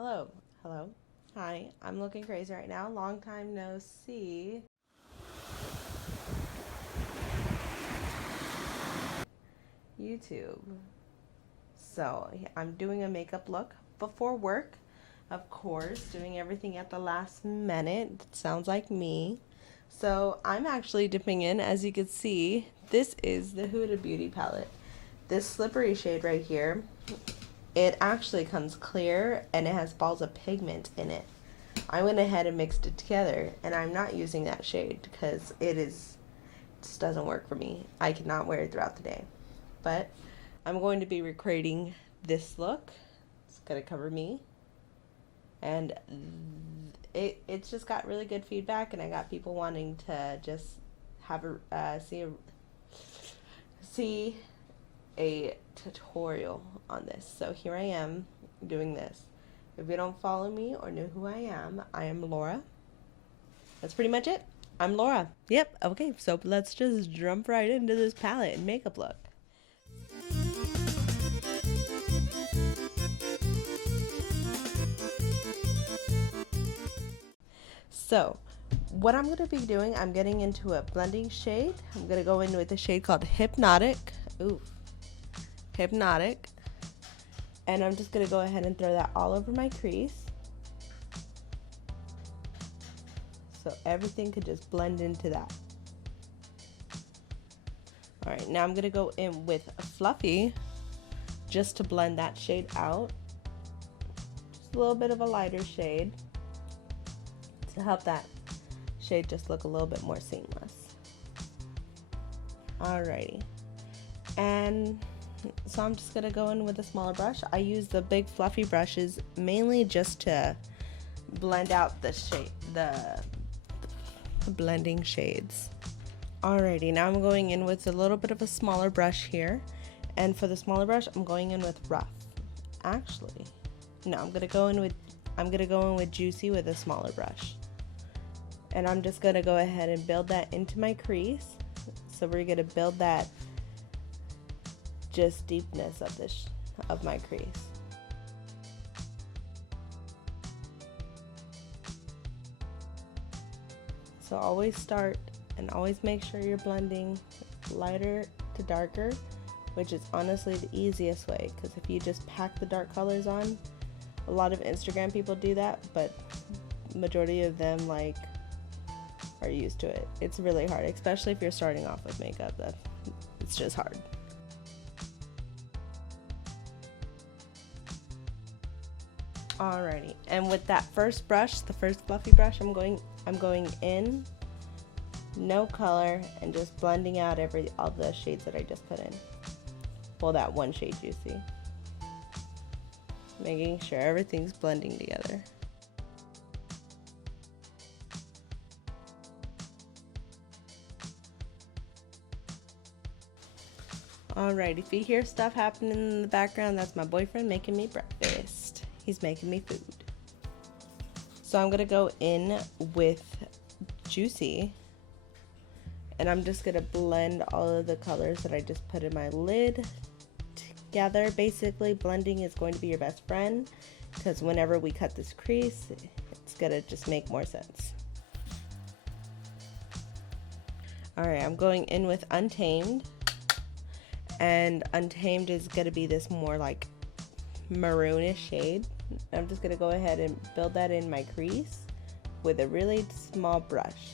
Hello. Hello. Hi. I'm looking crazy right now. Long time no see. YouTube. So, I'm doing a makeup look before work. Of course, doing everything at the last minute. Sounds like me. So, I'm actually dipping in, as you can see. This is the Huda Beauty palette. This slippery shade right here, it actually comes clear and it has balls of pigment in it. I went ahead and mixed it together, and I'm not using that shade because it just doesn't work for me. I cannot wear it throughout the day. But I'm going to be recreating this look. It's going to cover me. And it's just got really good feedback, and I got people wanting to just have see a tutorial on this. So here I am doing this. If you don't follow me or know who I am Laura. That's pretty much it. I'm Laura. Yep. Okay, so let's just jump right into this palette and makeup look. So, what I'm going to be doing, I'm getting into a blending shade. I'm going to go in with a shade called Hypnotic. Ooh. Hypnotic. And I'm just going to go ahead and throw that all over my crease. So everything could just blend into that. Alright, now I'm going to go in with a Fluffy just to blend that shade out. Just a little bit of a lighter shade to help that shade just look a little bit more seamless. Alrighty. And so I'm just going to go in with a smaller brush. I use the big fluffy brushes mainly just to blend out the shade, the blending shades. Alrighty, now I'm going in with a little bit of a smaller brush here. And for the smaller brush, I'm going in with rough. Actually, no, I'm gonna go in with juicy with a smaller brush. And I'm just gonna go ahead and build that into my crease. So we're gonna build that just deepness of my crease. So always start and always make sure you're blending lighter to darker, which is honestly the easiest way, because if you just pack the dark colors on, a lot of Instagram people do that, but majority of them are used to it. It's really hard, especially if you're starting off with makeup. It's just hard. Alrighty, and with that first brush, the first fluffy brush, I'm going in, no color, and just blending out all the shades that I just put in. Well, that one shade you see. Making sure everything's blending together. Alright, if you hear stuff happening in the background, that's my boyfriend making me breakfast. He's making me food. So I'm going to go in with Juicy. And I'm just going to blend all of the colors that I just put in my lid together. Basically, blending is going to be your best friend, because whenever we cut this crease, it's going to just make more sense. Alright, I'm going in with Untamed. And Untamed is going to be this more like maroonish shade. I'm just going to go ahead and build that in my crease with a really small brush.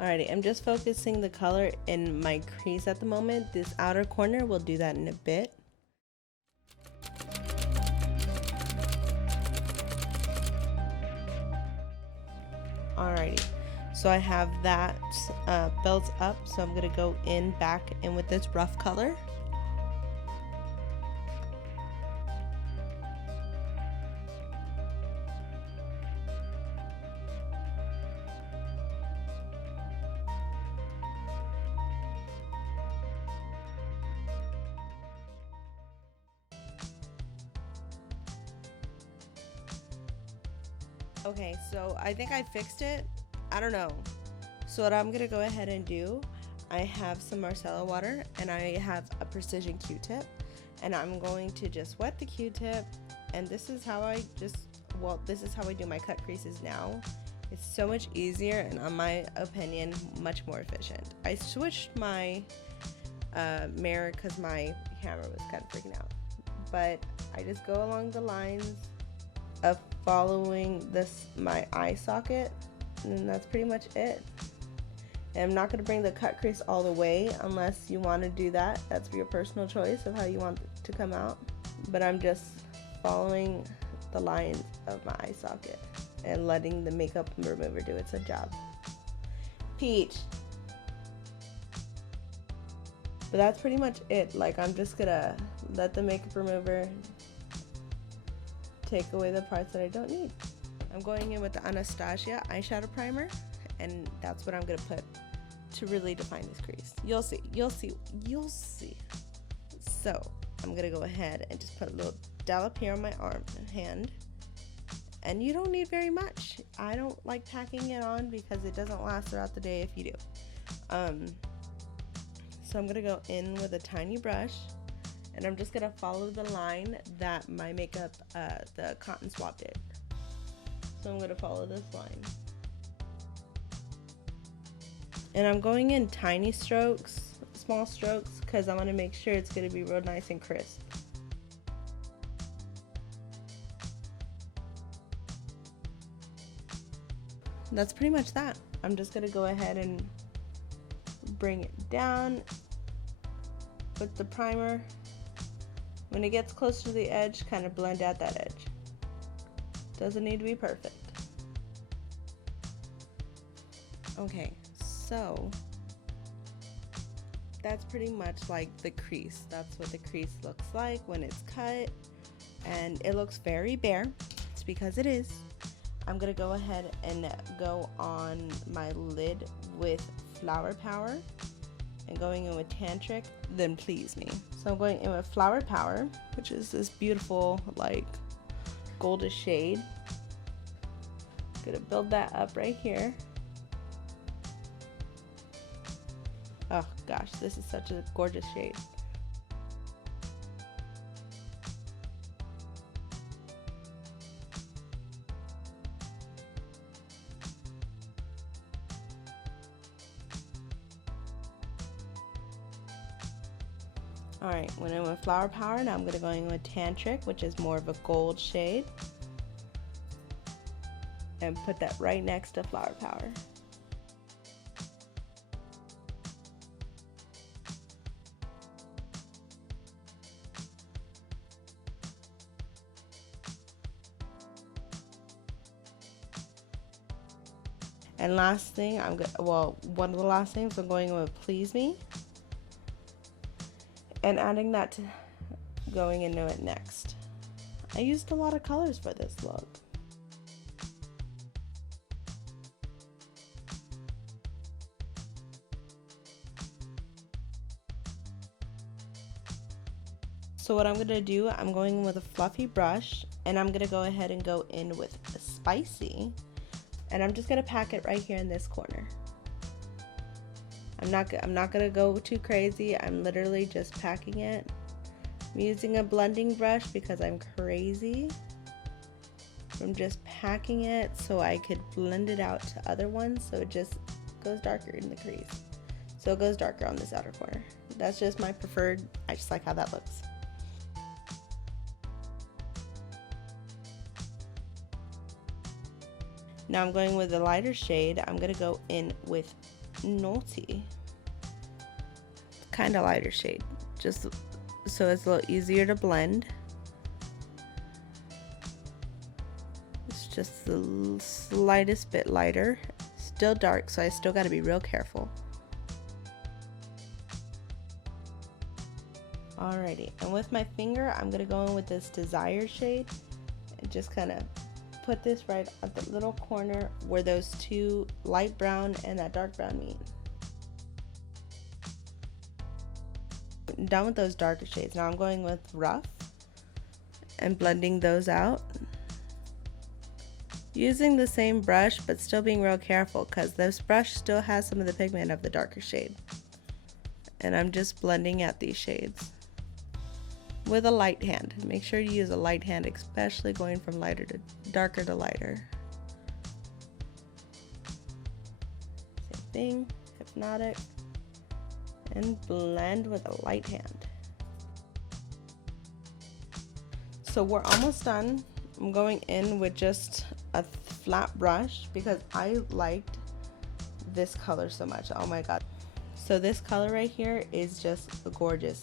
Alrighty, I'm just focusing the color in my crease at the moment. This outer corner, we'll do that in a bit. Alrighty, so I have that built up, so I'm going to go back in with this rough color. Okay, so I think I fixed it. I don't know. So what I'm gonna go ahead and do, I have some micellar water and I have a precision Q-tip. And I'm going to just wet the Q-tip, and this is how I do my cut creases now. It's so much easier, and in my opinion, much more efficient. I switched my mirror because my camera was kind of freaking out, but I just go along the lines of following my eye socket, and that's pretty much it. And I'm not going to bring the cut crease all the way unless you want to do that. That's your personal choice of how you want it to come out, but I'm just following the lines of my eye socket and letting the makeup remover do its job. Peach. But that's pretty much it. Like, I'm just gonna let the makeup remover take away the parts that I don't need. I'm going in with the Anastasia eyeshadow primer, and that's what I'm gonna put to really define this crease. You'll see, you'll see, you'll see. So I'm gonna go ahead and just put a little dollop here on my arm and hand. And you don't need very much. I don't like packing it on because it doesn't last throughout the day if you do. So I'm gonna go in with a tiny brush, and I'm just gonna follow the line that my makeup, the cotton swab did. So I'm gonna follow this line. And I'm going in tiny strokes, small strokes, because I wanna make sure it's gonna be real nice and crisp. That's pretty much that. I'm just gonna go ahead and bring it down with the primer. When it gets close to the edge, kind of blend out that edge. Doesn't need to be perfect. Okay, so that's pretty much like the crease. That's what the crease looks like when it's cut, and it looks very bare. It's because it is. I'm gonna go ahead and go on my lid with Flower Power, and going in with Tantric, then Please Me. So I'm going in with Flower Power, which is this beautiful, like, goldish shade. Gonna build that up right here. Oh gosh, this is such a gorgeous shade. Alright, went in with Flower Power. Now I'm going to go in with Tantric, which is more of a gold shade. And put that right next to Flower Power. And last thing, one of the last things, I'm going in with Please Me. And adding that to going into it next. I used a lot of colors for this look. So what I'm going to do, I'm going with a fluffy brush, and I'm going to go ahead and go in with Spicy, and I'm just going to pack it right here in this corner. I'm not going to go too crazy. I'm literally just packing it. I'm using a blending brush because I'm crazy. I'm just packing it so I could blend it out to other ones, so it just goes darker in the crease. So it goes darker on this outer corner. That's just my preferred. I just like how that looks. Now I'm going with a lighter shade. I'm going to go in with Naughty. Kind of lighter shade, just so it's a little easier to blend. It's just the slightest bit lighter. Still dark, so I still got to be real careful. Alrighty, and with my finger, I'm going to go in with this Desire shade and just kind of put this right at the little corner where those two light brown and that dark brown meet. Done with those darker shades. Now I'm going with Rough and blending those out. Using the same brush, but still being real careful because this brush still has some of the pigment of the darker shade. And I'm just blending out these shades. with a light hand. Make sure you use a light hand, especially going from lighter to darker to lighter. Same thing, hypnotic, and blend with a light hand. So we're almost done. I'm going in with just a flat brush because I liked this color so much. Oh my god. So this color right here is just gorgeous.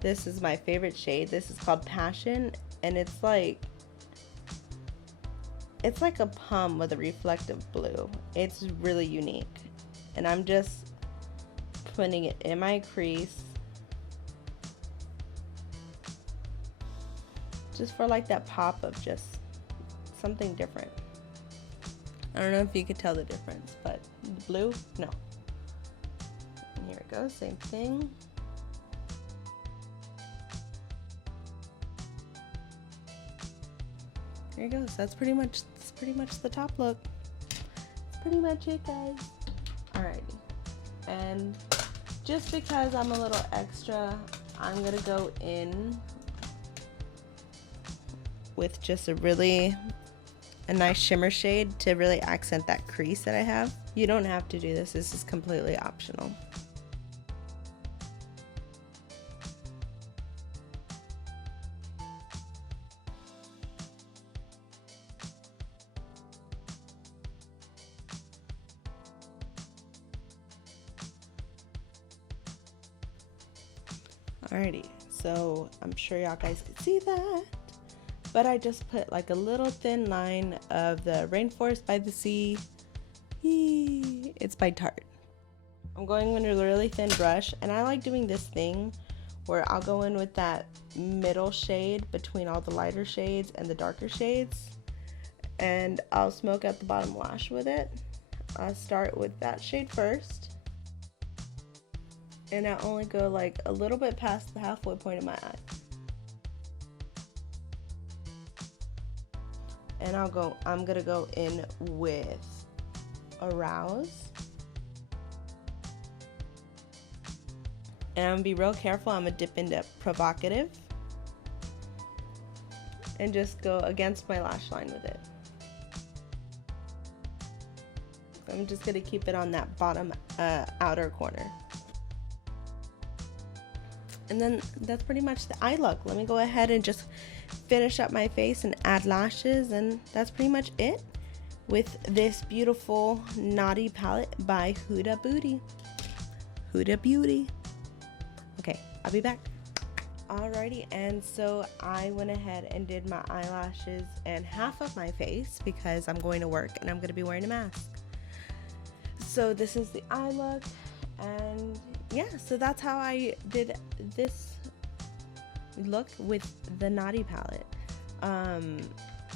This is my favorite shade. This is called Passion, and it's like a plum with a reflective blue. It's really unique. And I'm just putting it in my crease. Just for like that pop of just something different. I don't know if you could tell the difference, but the blue, no. And here it goes, same thing. There you go. So that's pretty much the top look. That's pretty much it, guys. Alrighty. And just because I'm a little extra, I'm gonna go in with just a nice shimmer shade to really accent that crease that I have. You don't have to do this. This is completely optional. Alrighty, so I'm sure y'all guys can see that, but I just put like a little thin line of the Rainforest by the Sea. It's by Tarte. I'm going in with a really thin brush, and I like doing this thing where I'll go in with that middle shade between all the lighter shades and the darker shades, and I'll smoke out the bottom lash with it. I'll start with that shade first. And I only go like a little bit past the halfway point of my eye. And I'm gonna go in with Arouse. And I'm gonna be real careful. I'm gonna dip into Provocative. And just go against my lash line with it. I'm just gonna keep it on that bottom outer corner. And then that's pretty much the eye look. Let me go ahead and just finish up my face and add lashes, and that's pretty much it with this beautiful Naughty palette by Huda Beauty. Huda Beauty. Okay, I'll be back. Alrighty, and so I went ahead and did my eyelashes and half of my face because I'm going to work and I'm going to be wearing a mask. So this is the eye look, and yeah, so that's how I did this look with the Naughty palette.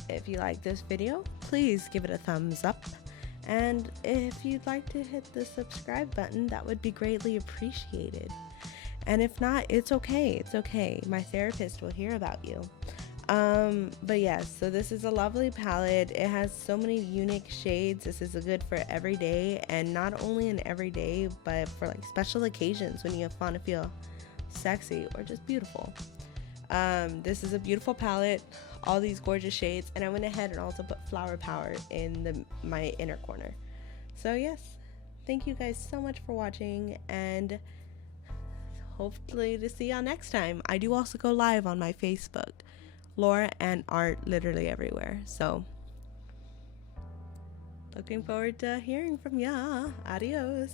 If you like this video, please give it a thumbs up, and if you'd like to hit the subscribe button, that would be greatly appreciated. And if not, it's okay. It's okay. My therapist will hear about you. But yes, so this is a lovely palette. It has so many unique shades. This is a good for every day, and not only in every day, but for like special occasions when you want to feel sexy or just beautiful. This is a beautiful palette, all these gorgeous shades, and I went ahead and also put Flower Power in my inner corner. So yes, thank you guys so much for watching, and hopefully to see y'all next time. I do also go live on my Facebook, Laura and Art, literally everywhere. So looking forward to hearing from y'all. Adios.